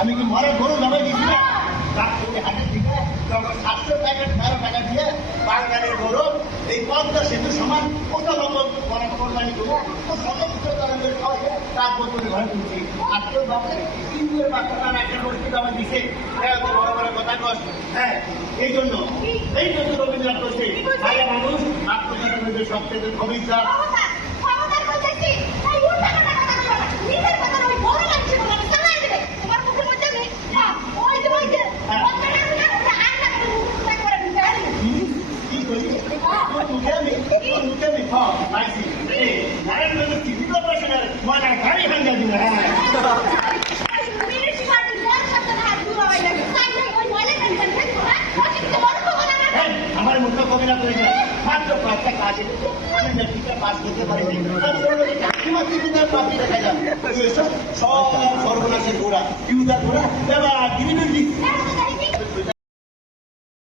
আমি কি মরে গরু জমাই দিয়েছি না হাটের দিকে তখন 700 প্যাকেট 12 টাকা দিয়ে বাঙালির গরু এই পদ্মা সেতু সমান কত রকম কোরবানি করবো সমস্ত ধরনের খাওয়াইয়ে তারপর করে ঘরে তুলছি আর কেউ ভাবছে ইন্দুরের বাচ্চাটা একটা গোষ্ঠী জমা দিচ্ছে বড় বড় কথা কর। হ্যাঁ এই জন্য রবীন্দ্রনাথ করছে ভাইয়া মানুষ আত্মজনের সবচেয়ে কবিতা আমার মুখে কবি না করে মাত্র কয়েকটা কাজ আমি মেট্রিকটা পাস করতে পারিনি দেখা যান সব সর্বনাশের ঘোড়া ইউদার ঘোড়া গিরিবেল